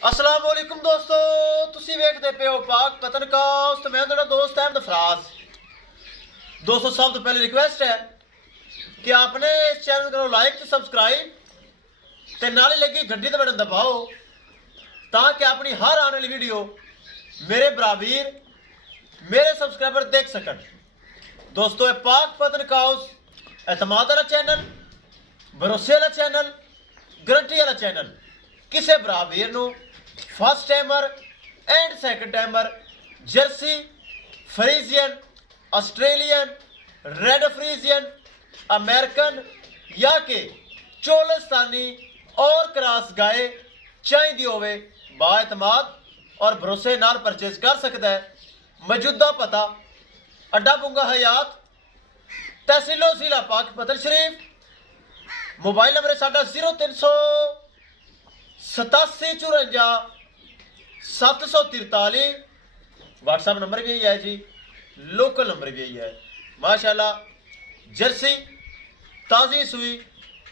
अस्सलाम वालेकुम दोस्तों, तुसी वेखदे पे हो पाक पतनकास्ट ते मैं तेरा दोस्त अहमद फराज। दोस्तों सब तो पहले रिक्वेस्ट है कि आपने इस चैनल को लाइक ते सब्सक्राइब ते नाले लगी घंटी ते बटन दबाओ ताकि अपनी हर आने वाली वीडियो मेरे बराबीर मेरे सब्सक्राइबर देख सकन। दोस्तों ये पाक पतनकास्ट एतमाद वाला चैनल, भरोसे वाला चैनल, गारंटी वाला चैनल। किसी बराबीर नूं first timer and second timer Jersey, Friesian, Australian, red Friesian, American या के चोलिस्तानी और क्रॉस गाय चाहिए होवे बाएतमाद और भरोसे नाल परचेज कर सकता है। मौजूदा पता अड्डा बुंगा हयात, तहसीलो जिला पाक पतन शरीफ। मोबाइल नंबर है साडा 0387 54 743। व्हाट्सएप नंबर भी यही है जी, लोकल नंबर भी यही है। माशाल्लाह जर्सी ताज़ी सुई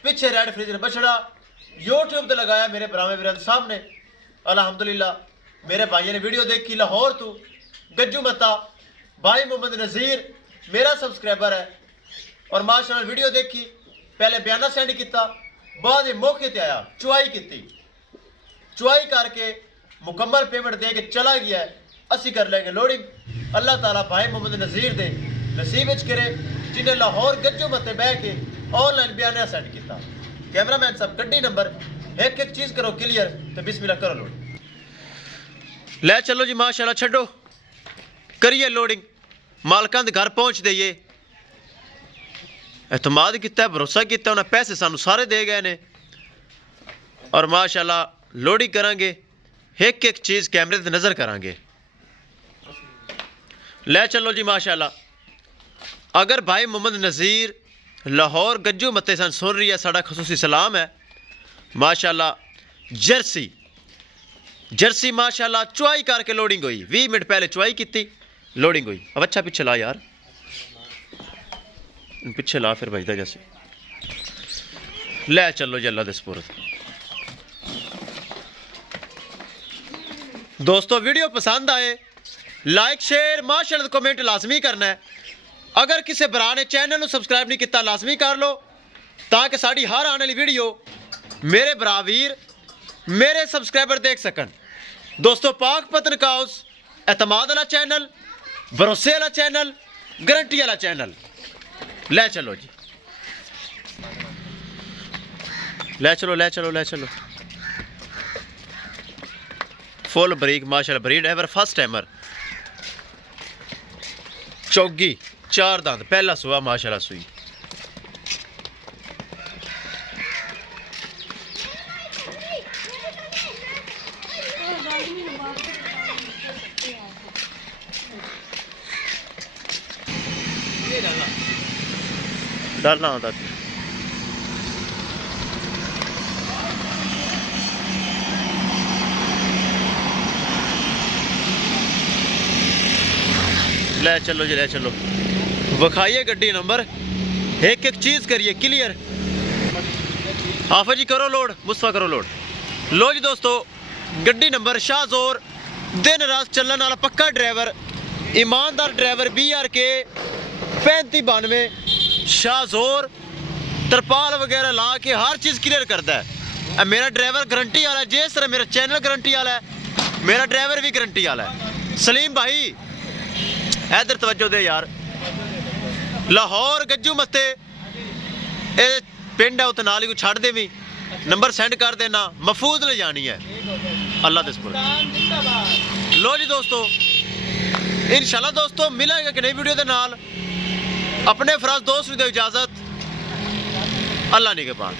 पीछे रेड फ्रीजर बछड़ा यूट्यूब पे लगाया मेरे बरामे बिरद साहब ने। अल्हम्दुलिल्लाह मेरे भाइयों ने वीडियो देखी। लाहौर तो गज्जू मत्ता भाई मोहम्मद नज़ीर मेरा सब्सक्राइबर है और माशाल्लाह वीडियो देखी, पहले बयाना सेंड किया, बाद मौके ते आया चुआई की, चुआई करके मुकम्मल पेमेंट दे के चला गया है। असी कर लेंगे लोडिंग। अल्लाह ताला भाई मोहम्मद नज़ीर दे नसीब विच करे जिन्हें लाहौर गज्जू मत्ते बह के ऑनलाइन बयाना सेंड किया। कैमरामैन साहब गड्डी नंबर एक एक चीज़ करो क्लियर तो बिस्मिल्लाह करो लोड। ले चलो जी माशाल्लाह, छड्डो करिए लोडिंग, मालकां दे घर पहुँच देइए। एतमाद किया, भरोसा किया, उन्हें पैसे सानू सारे दे गए ने और माशाल्लाह लोडिंग करांगे, एक एक चीज़ कैमरे ते नज़र करांगे। ले चलो जी माशाल्लाह। अगर भाई मोहम्मद नज़ीर लाहौर गज्जू मत्ते सन सुन रही है, साड़ा खसूसी सलाम है। माशाल्लाह जर्सी जर्सी माशाल्लाह चुआई करके लोडिंग हुई, 20 मिनट पहले चुआई की, लोडिंग हुई। अब अच्छा पीछे ला यार, पीछे ला फिर बजदा जैसे। ले चलो जी अल्लाह दे सुपुर्द। दोस्तों वीडियो पसंद आए लाइक शेयर माशाल्लाह कमेंट लाजमी करना है। अगर किसी भरा ने चैनल को सब्सक्राइब नहीं किया लाजमी कर लो ताकि साड़ी हर आने वाली वीडियो मेरे बराबीर मेरे सब्सक्राइबर देख सकन। दोस्तों पाक पतनकास्ट एतमाद वाला चैनल, भरोसे वाला चैनल, गारंटी वाला चैनल। ले चलो जी, ले चलो ले चलो ले चलो। फुल बरीक माशाल्लाह ब्रीड एवर फर्स्ट टाइमर, चौगी 4 दांत, पहला सुआ माशाल्लाह सुई। डालना होता ले चलो जी, ले चलो विखाइए गड्डी नंबर, एक एक चीज़ करिए क्लियर। हाफिज जी करो लोड, मुस्तफा करो लोड। लो जी दोस्तों गड्डी नंबर शाहजोर, दिन रात चलने वाला पक्का ड्राइवर, ईमानदार ड्राइवर, BRK 3592 शाहजोर, तरपाल वगैरह ला के हर चीज़ क्लियर करता है। मेरा ड्राइवर गारंटी वाला है, जिस तरह मेरा चैनल गारंटी वाला है मेरा ड्राइवर भी गारंटी वाला है। सलीम भाई इधर तवज्जो दे यार। लाहौर गज्जू मत्ते ये पिंड है, उत नाल ही छड़ दे भी, नंबर सेंड कर देना, महफूज ले जानी है अल्लाह दे सुपुर्द। लो जी दोस्तों इंशाल्लाह दोस्तों मिलेंगे कि नई वीडियो के नाल। अपने फराज दोस्त भी दो इजाज़त, अल्लाह ने के पास।